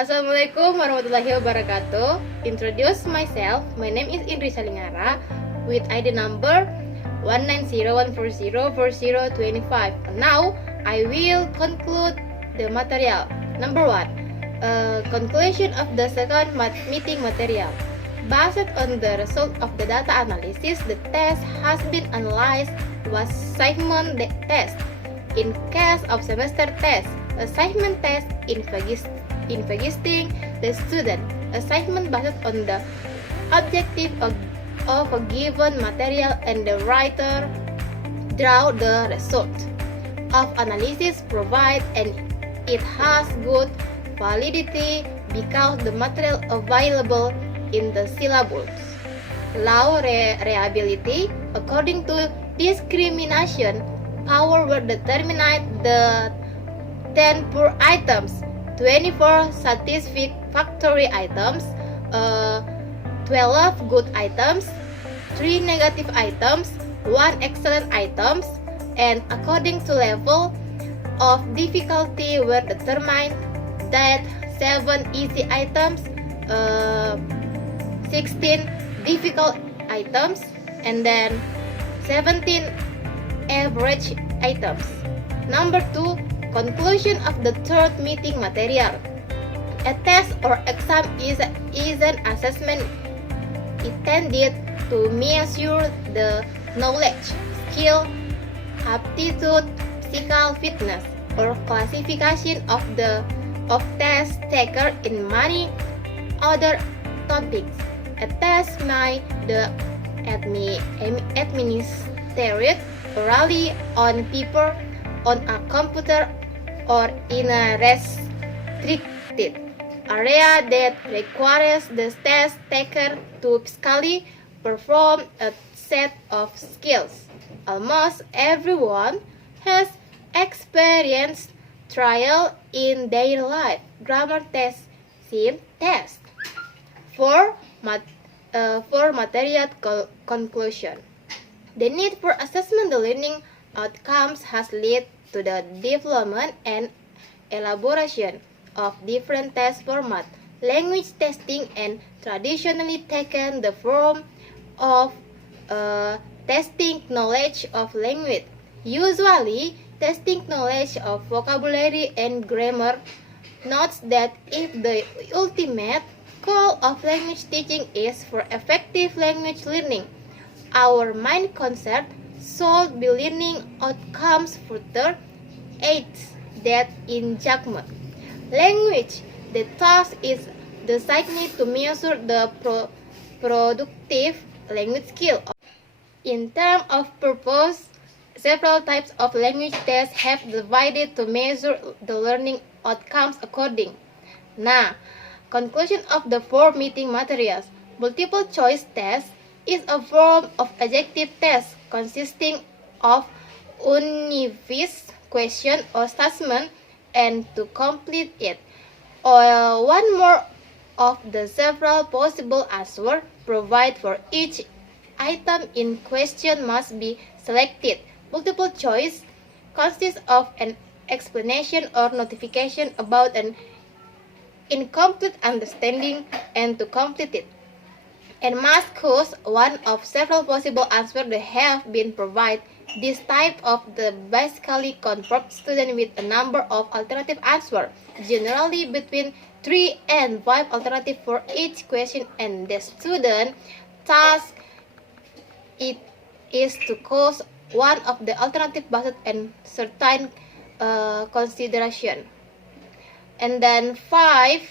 Assalamualaikum warahmatullahi wabarakatuh. Introduce myself. My name is Indri Salingara with ID number 19014040425. Now I will conclude the material. Number 1. Conclusion of the second meeting material. Based on the result of the data analysis, the test has been analyzed was assignment test. In case of semester test, assignment test investigating the student. Assignment based on the objective of a given material and the writer draw the result of analysis provide and it has good validity because the material available in the syllabus. Low reliability according to discrimination power were determined the 10 poor items, 24 satisfactory items, 12 good items, 3 negative items, 1 excellent items, and according to level of difficulty were determined that 7 easy items, 16 difficult items, and then 17 average items. Number 2. Conclusion of the third meeting material. A test or exam is an assessment intended to measure the knowledge, skill, aptitude, physical fitness, or classification of test taker in many other topics. A test may be administered orally on paper, on a computer, or in a restricted area that requires the test taker to physically perform a set of skills. Almost everyone has experienced trial in their life. Grammar test, sim test. For material conclusion. The need for assessment the learning outcomes has led to the development and elaboration of different test formats. Language testing and traditionally taken the form of testing knowledge of language. Usually, testing knowledge of vocabulary and grammar. Notes that if the ultimate goal of language teaching is for effective language learning, our main concept should be learning outcomes further aids that in judgment. Language. The task is designed to measure the productive language skill. In terms of purpose, several types of language tests have divided to measure the learning outcomes according. Nah, conclusion of the 4 meeting materials. Multiple choice test is a form of adjective test consisting of univisive question or statement and to complete it, or one more of the several possible answers provided for each item in question must be selected. Multiple choice consists of an explanation or notification about an incomplete understanding and to complete it, and must choose one of several possible answers that have been provided. This type of the basically confronts student with a number of alternative answers, generally between 3 and 5 alternatives for each question, and the student task it is to choose one of the alternative based on certain consideration. And then 5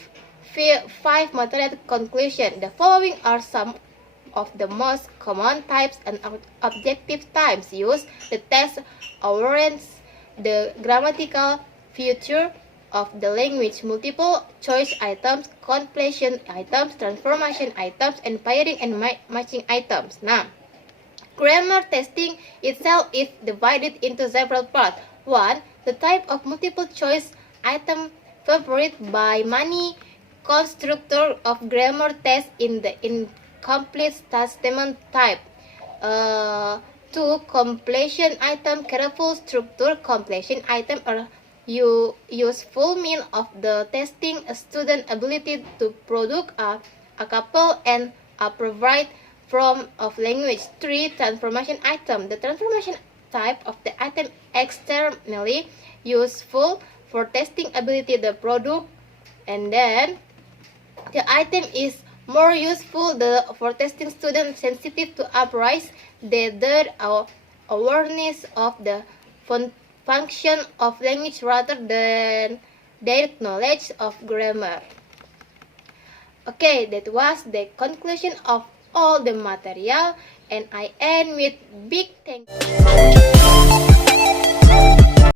material conclusion. The following are some of the most common types and objective types used. The test warrants the grammatical feature of the language, multiple choice items, completion items, transformation items, and pairing and matching items. Now, grammar testing itself is divided into several parts. 1. The type of multiple choice item favored by many constructor of grammar test in the incomplete statement type. 2. Completion item. Careful structure completion item are useful mean of the testing a student ability to produce a couple and a provide from of language. 3. Transformation item. The transformation type of the item externally useful for testing ability the product, and then the item is more useful for testing student sensitive to uprise their awareness of the function of language rather than their knowledge of grammar. Okay, that was the conclusion of all the material, and I end with big thank you.